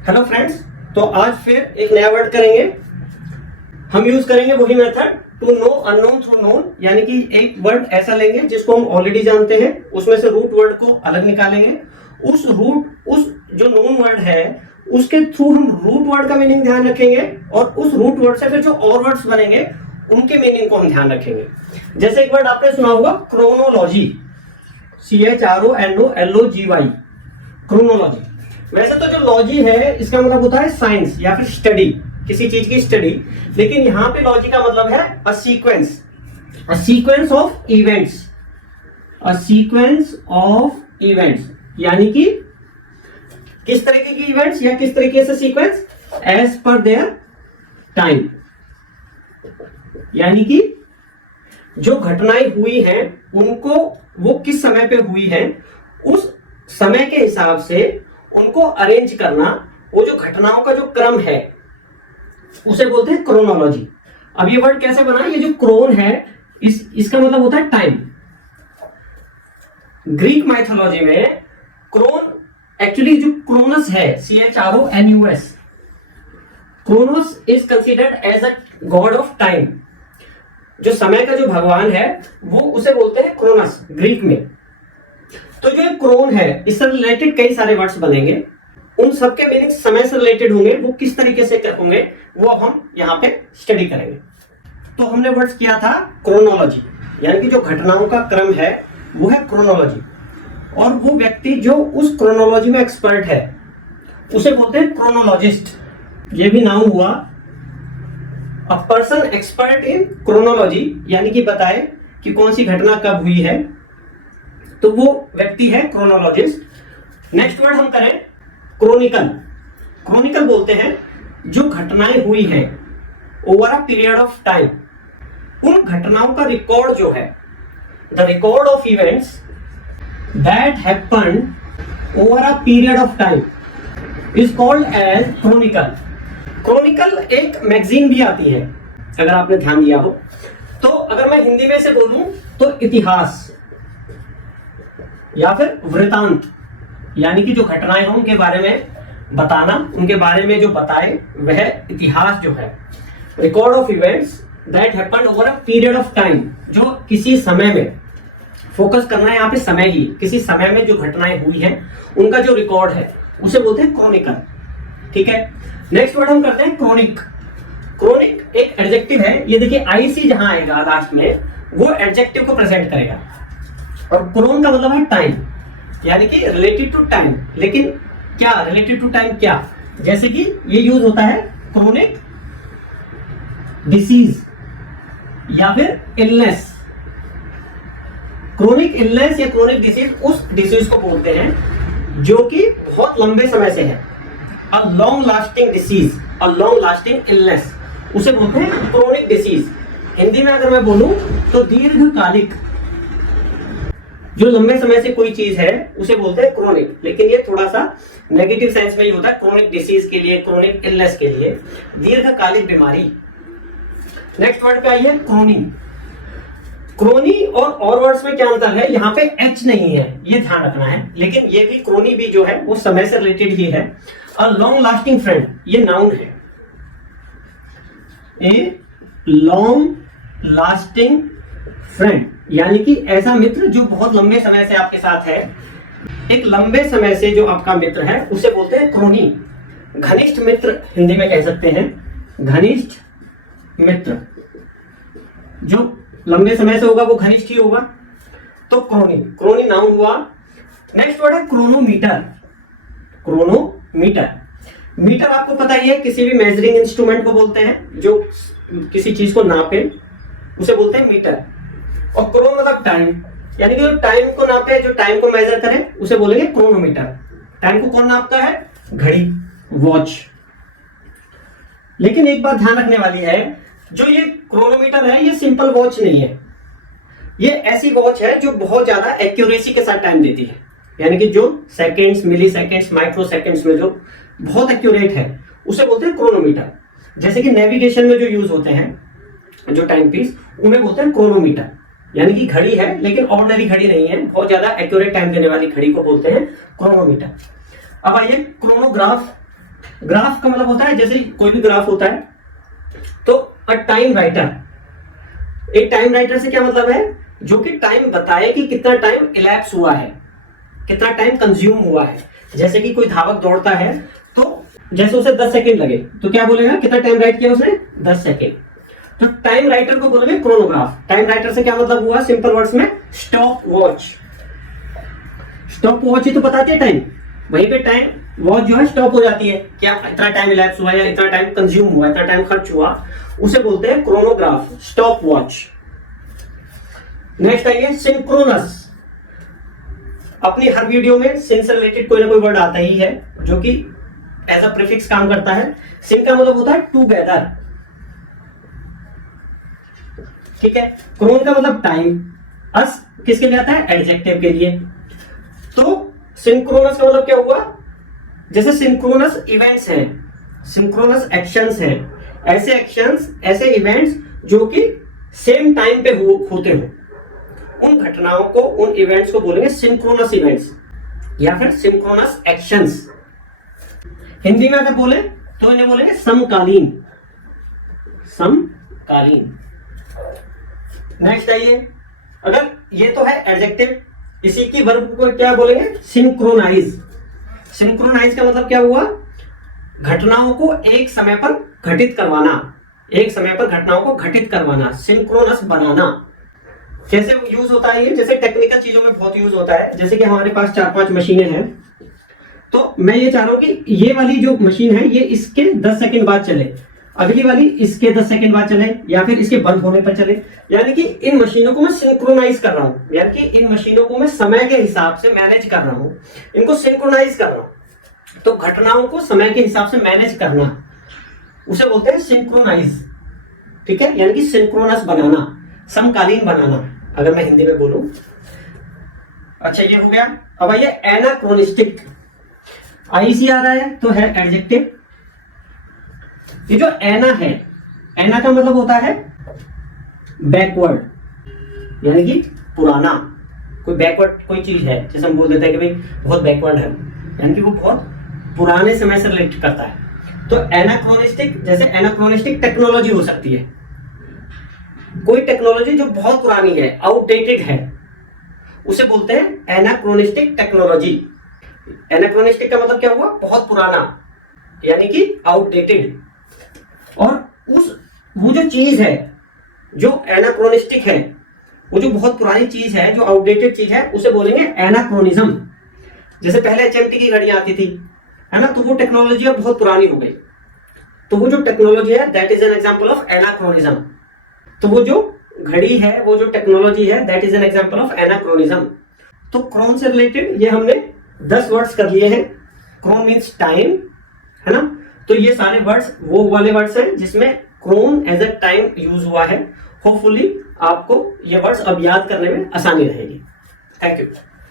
Hello friends, तो आज फिर एक नया वर्ड करेंगे। हम यूज करेंगे वही method to know unknown through known, यानी कि एक वर्ड ऐसा लेंगे जिसको हम ऑलरेडी जानते हैं, उसमें से रूट वर्ड को अलग निकालेंगे। उस जो नोन वर्ड है उसके थ्रू हम रूट वर्ड का मीनिंग ध्यान रखेंगे और उस रूट वर्ड से फिर जो और वर्ड्स बनेंगे उनके मीनिंग को हम ध्यान रखेंगे। जैसे एक वर्ड आपने सुना होगा क्रोनोलॉजी, CHRONOLOGY, क्रोनोलॉजी। वैसे तो जो लॉजी है इसका मतलब होता है साइंस या फिर स्टडी, किसी चीज की स्टडी, लेकिन यहां पे लॉजी का मतलब है अ सीक्वेंस ऑफ इवेंट्स, यानी कि किस तरीके की इवेंट्स या किस तरीके से sequence, as per their time, यानी कि जो घटनाएं हुई हैं उनको वो किस समय पे हुई हैं उस समय के हिसाब से उनको अरेंज करना, वो जो घटनाओं का जो क्रम है उसे बोलते हैं क्रोनोलॉजी। अब ये वर्ड कैसे बना, ये जो क्रोन है इसका मतलब होता है टाइम। ग्रीक माइथोलॉजी में क्रोन एक्चुअली जो क्रोनस है, CHRONUS, Cronos is considered as a god of time. जो समय का जो भगवान है वो उसे बोलते हैं क्रोनस ग्रीक में। तो जो क्रोन है इससे रिलेटेड कई सारे वर्ड्स बनेंगे, उन सबके मीनिंग समय से रिलेटेड होंगे, वो किस तरीके से होंगे वो हम यहाँ पे स्टडी करेंगे। तो हमने वर्ड्स किया था क्रोनोलॉजी, यानी कि जो घटनाओं का क्रम है वो है क्रोनोलॉजी, और वो व्यक्ति जो उस क्रोनोलॉजी में एक्सपर्ट है उसे बोलते हैं क्रोनोलॉजिस्ट। ये भी नाउन हुआ। A person expert in chronology, यानी कि बताए कि कौन सी घटना कब हुई है, तो वो व्यक्ति है क्रोनोलॉजिस्ट। नेक्स्ट वर्ड हम करें क्रोनिकल। क्रोनिकल बोलते हैं जो घटनाएं हुई हैं over a period of time, उन घटनाओं का रिकॉर्ड जो है, the record of events that happened over a period of time is called as chronicle. Chronicle एक मैगजीन भी आती है, अगर आपने ध्यान दिया हो तो। अगर मैं हिंदी में से बोलूं तो इतिहास या फिर वृतांत, यानी कि जो घटनाएं हों उनके बारे में बताना, उनके बारे में जो बताए वह इतिहास जो है। Record of events that happened over a period of time, जो किसी समय में, फोकस करना है यहाँ पे समय ही, किसी समय में जो घटनाएं हुई हैं उनका जो रिकॉर्ड है उसे बोलते हैं क्रोनिकल। ठीक है, नेक्स्ट वर्ड हम करते हैं क्रोनिक। क्रोनिक एक एडजेक्टिव है, ये देखिए IC जहां आएगा लास्ट में वो एडजेक्टिव को प्रेजेंट करेगा, और क्रोन का मतलब है टाइम, यानी कि रिलेटेड टू टाइम। लेकिन क्या रिलेटेड टू टाइम, क्या, जैसे कि ये यूज होता है क्रोनिक डिसीज या फिर इलनेस। क्रोनिक इलनेस या क्रोनिक डिसीज उस डिसीज को बोलते हैं जो कि बहुत लंबे समय से है। A long lasting disease, a long lasting illness, उसे बोलते हैं क्रोनिक डिसीज। हिंदी में अगर मैं बोलूं तो दीर्घकालिक, जो लंबे समय से कोई चीज है उसे बोलते हैं क्रोनिक, लेकिन ये थोड़ा सा नेगेटिव सेंस में ही होता है क्रोनिक डिसीज के लिए, क्रोनिक इलनेस के लिए, दीर्घकालिक बीमारी। नेक्स्ट वर्ड पे आइए क्रोनी। क्रोनी और वर्ड्स में क्या अंतर है, यहाँ पे H नहीं है, ये ध्यान रखना है, लेकिन ये भी क्रोनी भी जो है वो समय से रिलेटेड ही है। अ लॉन्ग लास्टिंग फ्रेंड, ये नाउन है। ए लॉन्ग लास्टिंग फ्रेंड, यानी कि ऐसा मित्र जो बहुत लंबे समय से आपके साथ है, एक लंबे समय से जो आपका मित्र है उसे बोलते हैं क्रोनी। घनिष्ठ मित्र हिंदी में कह सकते हैं, घनिष्ठ मित्र जो लंबे समय से होगा वो घनिष्ठ ही होगा, तो क्रोनी। क्रोनी नाउन हुआ। नेक्स्ट वर्ड है क्रोनोमीटर। क्रोनोमीटर, मीटर आपको पता ही है, किसी भी मेजरिंग इंस्ट्रूमेंट को बोलते हैं जो किसी चीज को नापे उसे बोलते हैं मीटर। और क्रोन मतलब टाइम, यानी कि जो टाइम को नापे, जो टाइम को मेजर करे उसे बोलेंगे क्रोनोमीटर। टाइम को कौन नापता है, घड़ी, वॉच। लेकिन एक बात ध्यान रखने वाली है, जो ये क्रोनोमीटर है ये सिंपल वॉच नहीं है, ये ऐसी वॉच है जो बहुत ज्यादा एक्यूरेसी के साथ टाइम देती है, यानी कि जो सेकंड्स, मिली सेकंड्स, माइक्रो सेकंड्स में जो बहुत एक्यूरेट है उसे बोलते हैं क्रोनोमीटर। जैसे कि नेविगेशन में जो यूज होते हैं जो टाइम पीस, उन्हें बोलते हैं क्रोनोमीटर। यानी कि घड़ी है लेकिन ऑर्डिनरी घड़ी नहीं है, बहुत ज्यादा एक्यूरेट टाइम देने वाली घड़ी को बोलते हैं क्रोनोमीटर। अब आइए क्रोनोग्राफ। ग्राफ का मतलब होता है, जैसे कोई भी ग्राफ होता है तो अ टाइम राइटर, एक टाइम राइटर से क्या मतलब है, जो कि टाइम बताए कि कितना टाइम इलैप्स हुआ है, कितना टाइम कंज्यूम हुआ है। जैसे कि कोई धावक दौड़ता है तो जैसे उसे 10 सेकंड लगे तो क्या बोलेगा, कितना टाइम राइट किया उसने, 10 सेकंड। तो टाइम राइटर को बोलेंगे क्रोनोग्राफ। टाइम राइटर से क्या मतलब हुआ, सिंपल वर्ड्स में स्टॉप वॉच। स्टॉप वॉच ही तो बताती है टाइम, वहीं पे टाइम वॉच जो है स्टॉप हो जाती है, क्या इतना टाइम इलैप्स हुआ या इतना टाइम कंज्यूम हुआ, इतना टाइम खर्च हुआ, उसे बोलते हैं क्रोनोग्राफ, स्टॉप वॉच। नेक्स्ट आइए सिंक्रोनस। अपनी हर वीडियो में सिन से रिलेटेड कोई ना कोई वर्ड आता ही है जो कि एज अ प्रीफिक्स काम करता है। सिन का मतलब होता है टुगेदर, ठीक है। क्रोन का मतलब टाइम, अस किसके लिए आता है, एडजेक्टिव के लिए। तो सिंक्रोनस का मतलब क्या हुआ, जैसे सिंक्रोनस इवेंट्स हैं, सिंक्रोनस एक्शंस हैं, ऐसे एक्शंस, ऐसे इवेंट्स जो कि सेम टाइम पे होते हो, उन घटनाओं को, उन इवेंट्स को बोलेंगे सिंक्रोनस इवेंट्स या फिर सिंक्रोनस एक्शंस। हिंदी में अगर बोले तो इन्हें बोलेंगे समकालीन, समकालीन। नेक्स्ट आइए, अगर ये तो है एडजेक्टिव, इसी की वर्ब को क्या बोलेंगे, सिंक्रोनाइज। सिंक्रोनाइज का मतलब क्या हुआ, घटनाओं को एक समय पर घटित करवाना, एक समय पर घटनाओं को घटित करवाना, सिंक्रोनस बनाना। कैसे यूज होता है ये, जैसे टेक्निकल चीजों में बहुत यूज होता है। जैसे कि हमारे पास 4-5 मशीनें हैं, तो मैं ये चाह रहा हूं कि ये वाली जो मशीन है ये इसके 10 सेकंड बाद चले, अगली वाली इसके 10 सेकंड बाद चले, या फिर इसके बंद होने पर चले। यानी कि इन मशीनों को मैं सिंक्रोनाइज कर रहा हूं, यानी कि इन मशीनों को मैं समय के हिसाब से मैनेज कर रहा हूं, इनको सिंक्रोनाइज कर रहा हूं। तो घटनाओं को समय के हिसाब से मैनेज करना, उसे बोलते हैं सिंक्रोनाइज, ठीक है। यानी कि सिंक्रोनस बनाना, समकालीन बनाना, अगर मैं हिंदी में बोलूं। अच्छा ये हो गया। अब आइए एनाक्रोनिस्टिक। आई सी आ रहा है तो है एडजेक्टिव। ये जो एना है, एना का मतलब होता है बैकवर्ड, यानी कि पुराना। कोई बैकवर्ड कोई चीज है, जैसे हम बोल देते हैं कि भाई बहुत बैकवर्ड है, यानी कि वो बहुत पुराने समय से रिलेट करता है। तो एनाक्रोनिस्टिक, जैसे एनाक्रोनिस्टिक टेक्नोलॉजी हो सकती है, कोई टेक्नोलॉजी जो बहुत पुरानी है, आउटडेटेड है, उसे बोलते हैं एनाक्रोनिस्टिक टेक्नोलॉजी। एनाक्रोनिस्टिक का मतलब क्या हुआ, बहुत पुराना, यानी कि आउटडेटेड। और वो जो चीज है जो एनाक्रोनिस्टिक है, वो जो बहुत पुरानी चीज है, जो आउटडेटेड चीज है, उसे बोलेंगे एनाक्रोनिज्म। जैसे पहले HMT की घड़ी आती थी, है ना, तो वो टेक्नोलॉजी अब बहुत पुरानी हो गई, तो वो जो टेक्नोलॉजी है that is an example of anachronism. तो वो जो घड़ी है, वो जो टेक्नोलॉजी है, that is an example of anachronism. तो क्रोन से रिलेटेड ये हमने 10 वर्ड्स कर लिए हैं। क्रोन मीन्स टाइम, है ना। तो ये सारे वर्ड्स वो वाले वर्ड्स हैं जिसमें chron as a time use हुआ है। होपफुली आपको ये वर्ड्स अब याद करने में आसानी रहेगी। Thank you.